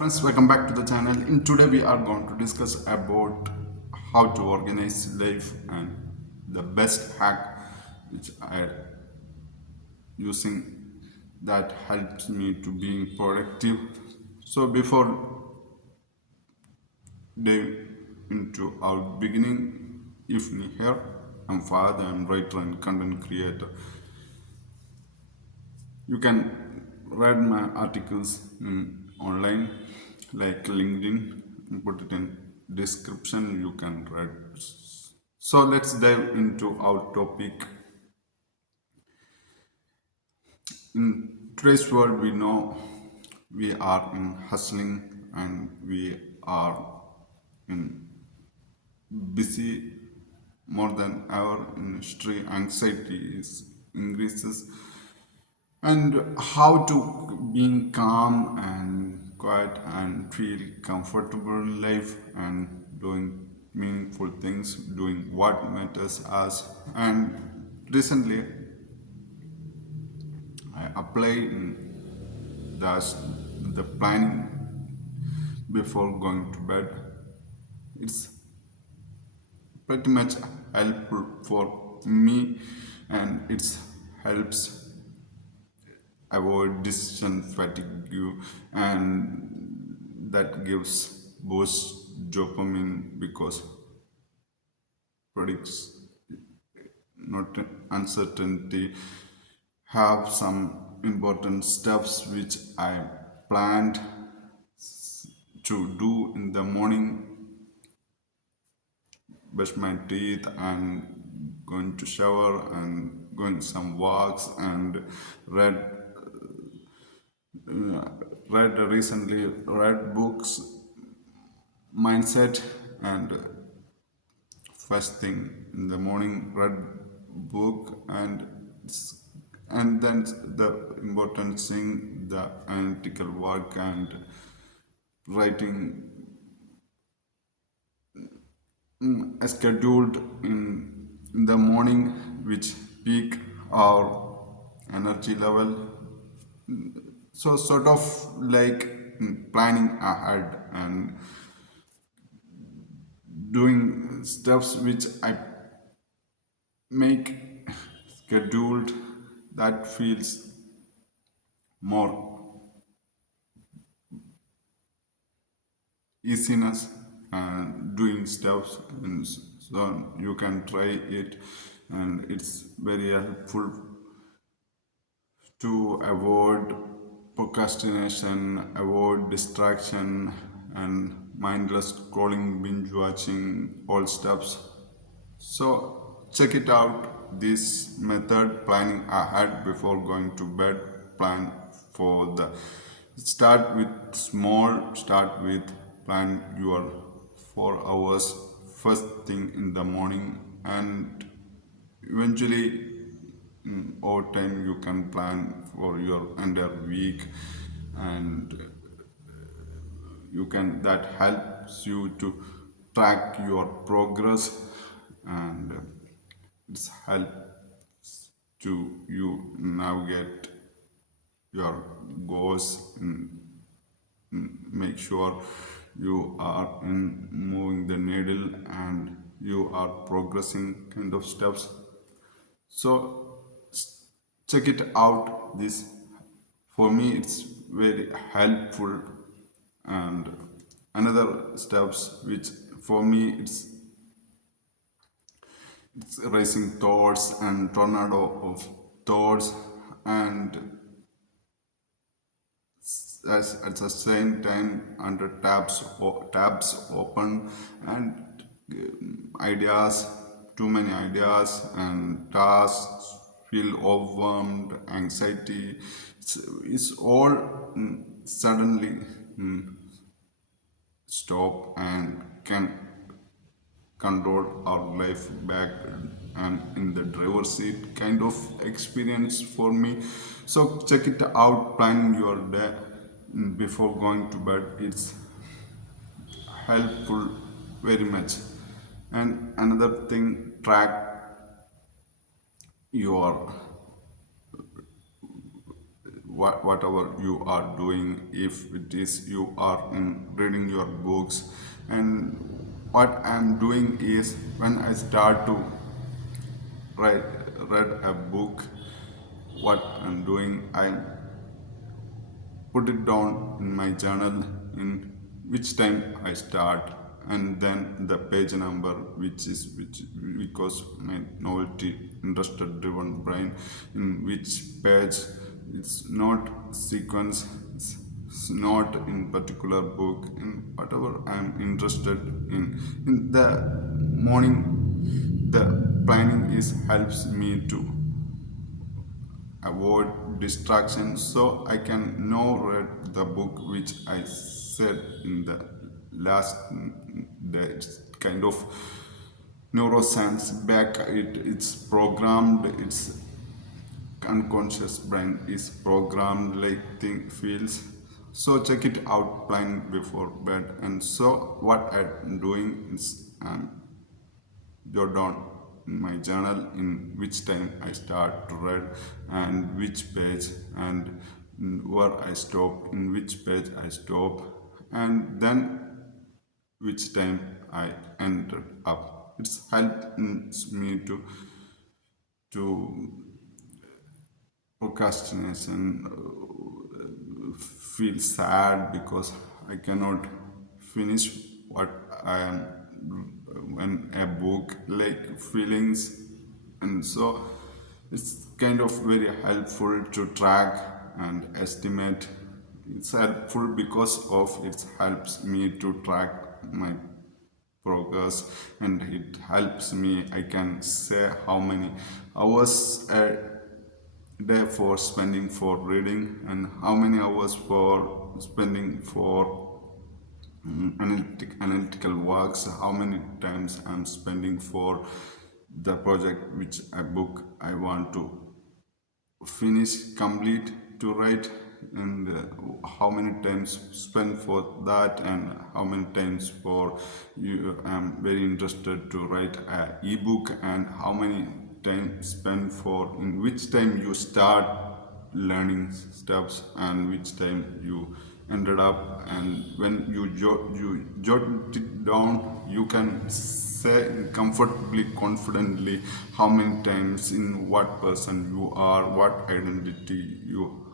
Friends, welcome back to the channel. In today we are going to discuss about how to organize life and the best hack which I am using that helps me to being productive. So before dive into our beginning, if me here, I'm father, I'm writer and content creator. You can read my articles in online like LinkedIn, put it in description, you can read. So let's dive into our topic. In today's world, we know we are in hustling and we are in busy more than ever in history. Anxiety is increases and how to being calm and quiet and feel comfortable in life and doing meaningful things, doing what matters us. And recently I applied the planning before going to bed. It's pretty much helpful for me, and it helps avoid decision fatigue, and that gives boost dopamine because predicts not uncertainty. Have some important steps which I planned to do in the morning: brush my teeth and going to shower and going some walks and read read books, mindset, and first thing in the morning read book and then the important thing, the analytical work and writing scheduled in the morning, which peak our energy level. So sort of like planning ahead and doing steps which I make scheduled, that feels more easiness and doing steps, and so you can try it, and it's very helpful to avoid procrastination, avoid distraction and mindless scrolling, binge watching, all steps. So check it out. This method, planning ahead before going to bed. Plan for the start with small. Start with plan your 4 hours first thing in the morning, and eventually over time you can plan for your entire week, and you can that helps you to track your progress, and it's helps to you navigate your goals, and make sure you are in moving the needle and you are progressing kind of steps. So check it out. This for me it's very helpful. And another steps which for me it's racing thoughts and tornado of thoughts, and as at the same time under tabs open, and ideas, too many ideas and tasks, feel overwhelmed, anxiety, it's all suddenly stop and can control our life back and in the driver's seat kind of experience for me. So check it out. Planning your day before going to bed, it's helpful very much. And another thing, track your whatever you are doing, if it is you are in reading your books. And what I'm doing is, when I start to write read a book, what I'm doing, I put it down in my journal in which time I start, and then the page number, which because my novelty interested driven brain, in which page. It's not sequence, it's not in particular book, in whatever I'm interested in the morning. The planning is helps me to avoid distractions, so I can now read the book which I said in the last day. It's kind of neuroscience back. It's programmed. It's unconscious brain is programmed like think feels. So check it out, plan before bed. And so what I'm doing is jot down in my journal in which time I start to read, and which page, and where I stop, in which page I stop, and then which time I ended up. It's helps me to procrastination, feel sad because I cannot finish what I am in a book, like feelings. And so it's kind of very helpful to track and estimate. It's helpful because of it helps me to track my progress, and it helps me. I can say how many hours a day for spending for reading, and how many hours for spending for analytical works, how many times I'm spending for the project which a book I want to finish, complete to write, and how many times spent for that, and how many times for you. I'm very interested to write a ebook, and how many time spent for in which time you start learning steps, and which time you ended up. And when you jot it down, you can say comfortably, confidently, how many times, in what person you are, what identity you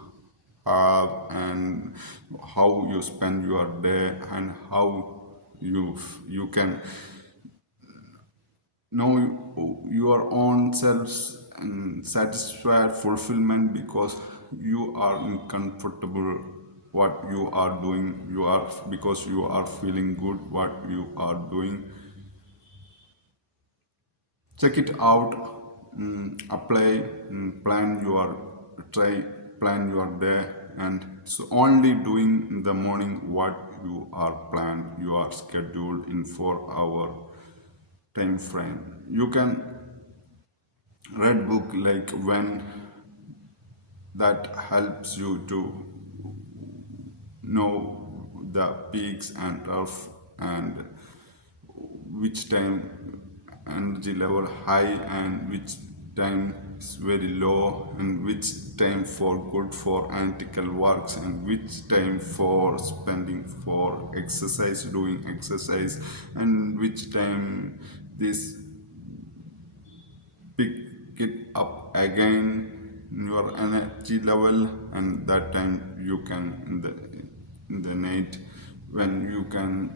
have, and how you spend your day, and how you can know your own selves and satisfy fulfillment, because you are comfortable what you are doing. You are, because you are feeling good what you are doing. Check it out, apply, plan your try plan your day. And so only doing in the morning what you are planned, you are scheduled in 4 hour time frame. You can read book like when that helps you to know the peaks and trough, and which time energy level high, and which time is very low, and which time for good for analytical works, and which time for spending for exercise, doing exercise, and which time this pick it up again in your energy level. And that time you can in the night, when you can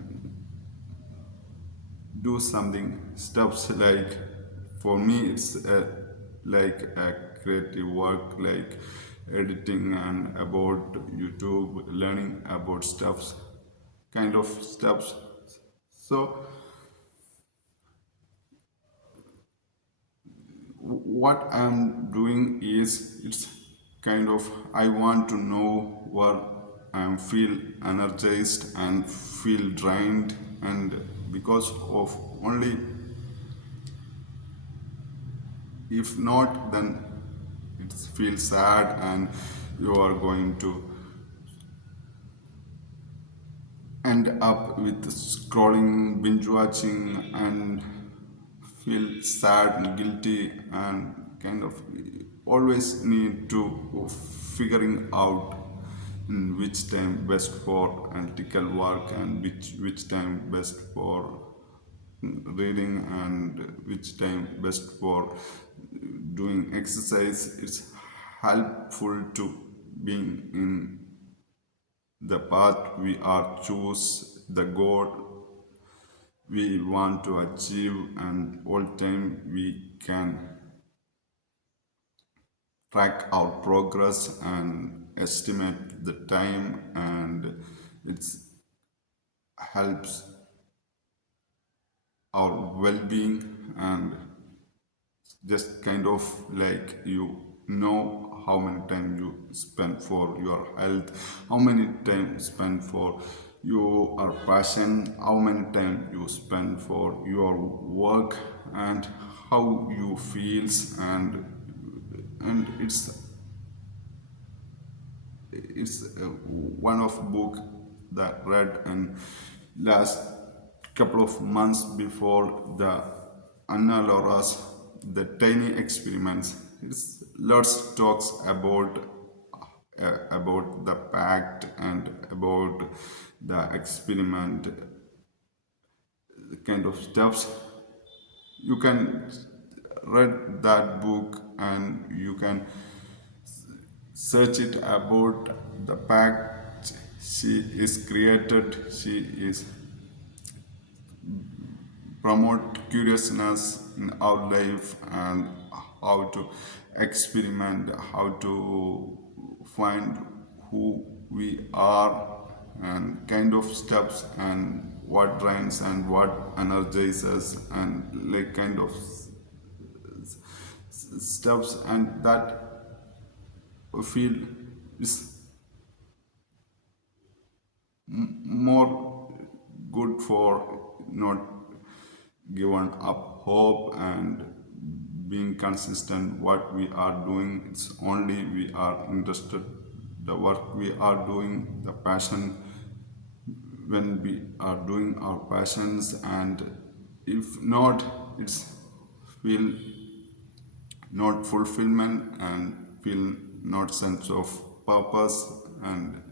do something steps, like for me it's like a creative work, like editing and about YouTube, learning about stuffs, kind of steps. So what I'm doing is, it's kind of, I want to know where I feel energized and feel drained, and because of only, if not, then it feels sad, and you are going to end up with scrolling, binge watching, and feel sad and guilty, and kind of always need to figuring out in which time best for analytical work and which time best for reading and which time best for doing exercise. It's helpful to being in the path we are choose the goal we want to achieve, and all time we can track our progress and estimate the time, and it helps our well-being, and just kind of like how many time you spend for your health, how many time spend for your passion, how many time you spend for your work, and how you feels, and it's one of book that read in last couple of months before the Anna Laura's the tiny experiments. It's lots talks about the pact and about the experiment kind of stuffs. You can read that book and you can search it about the pact she is created. She is promote curiousness in our life and how to experiment, how to find who we are and kind of steps and what drains and what energizes and like kind of steps, and that feel is more good for not given up hope and being consistent what we are doing. It's only we are interested the work we are doing, the passion when we are doing our passions, and if not it's feel not fulfillment and feel not sense of purpose and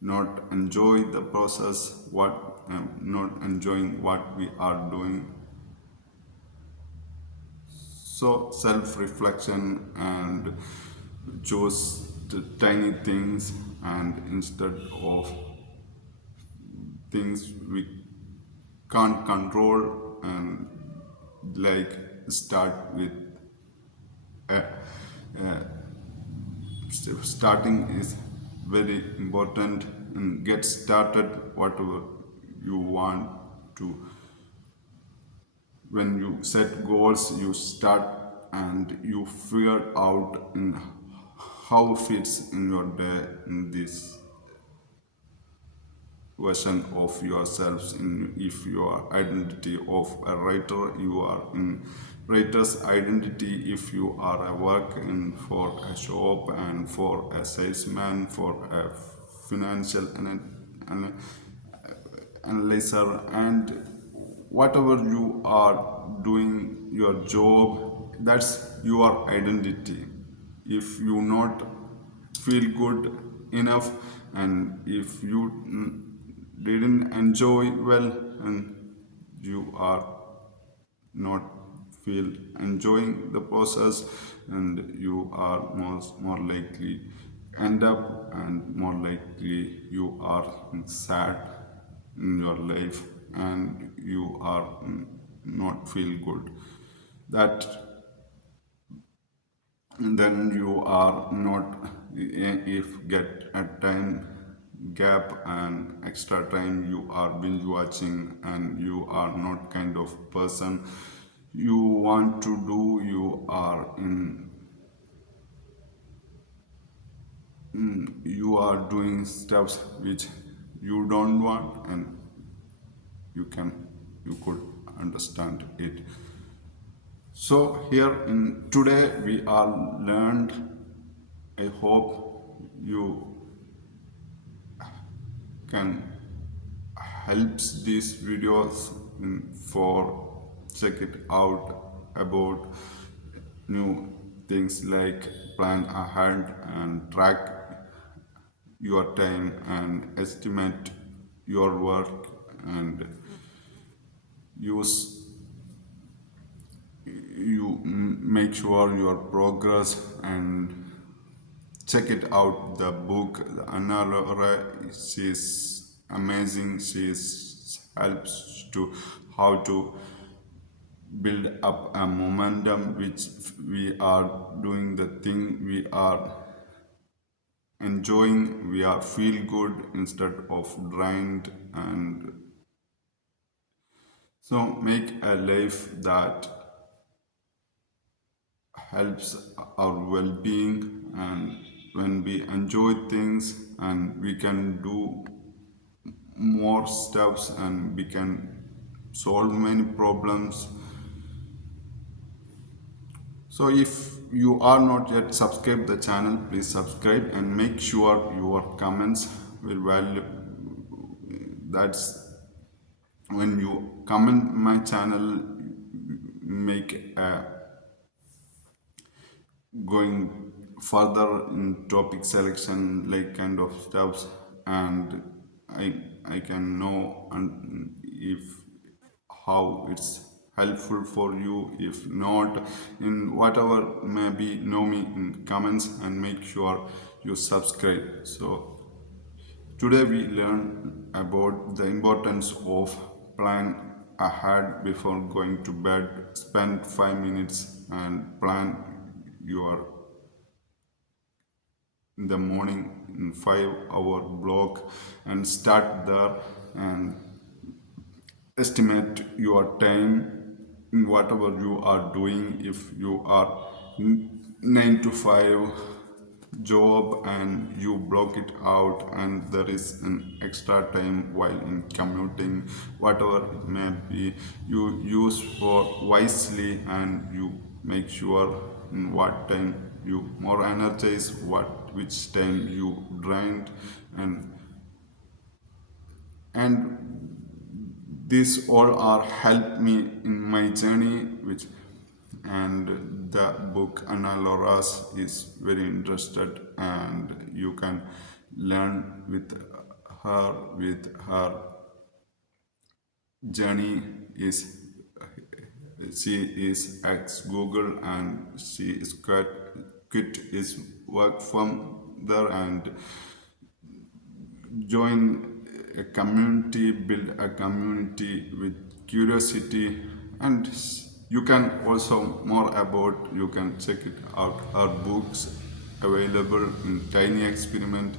not enjoy the process what not enjoying what we are doing. So self-reflection and choose the tiny things, and instead of things we can't control, and like start with a, starting is very important, and get started whatever you want to. When you set goals you start and you figure out in how fits in your day in this version of yourselves. In if your identity of a writer, you are in writer's identity. If you are a work in for a shop and for a salesman, for a financial analyzer, and whatever you are doing your job, that's your identity. If you not feel good enough, and if you didn't enjoy well, and you are not feel enjoying the process, and you are more likely end up, and more likely you are sad in your life, and you are not feel good, that then you are not, if get a time gap and extra time you are binge watching, and you are not kind of person you want to do, you are you are doing steps which you don't want, and you could understand it. So here in today we are learned. I hope you can helps these videos for check it out about new things like plan ahead and track your time and estimate your work and use make sure your progress and check it out the book the Anna she's amazing she's helps to how to build up a momentum which we are doing the thing we are enjoying we are feel good instead of drained and so make a life that helps our well-being and when we enjoy things and we can do more steps and we can solve many problems. So if you are not yet subscribed the channel, please subscribe and make sure your comments will value. That's when you comment my channel, make a going further in topic selection like kind of stuffs and I can know and if how it's helpful for you if not in whatever maybe know me in comments and make sure you subscribe. So today we learn about the importance of plan ahead before going to bed. Spend 5 minutes and plan your in the morning in 5 hour block and start there and estimate your time in whatever you are doing if you are 9 to 5 job and you block it out and there is an extra time while in commuting whatever it may be you use for wisely and you make sure in what time you more energize what which time you drained and these all are helped me in my journey which and the book Anna Loras is very interested and you can learn with her journey is she is ex Google and she is quit his work from there and join a community, build a community with curiosity, and you can also more about you can check it out. Our books available in Tiny Experiment.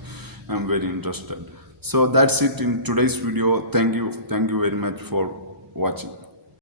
I'm very interested. So that's it in today's video. Thank you very much for watching.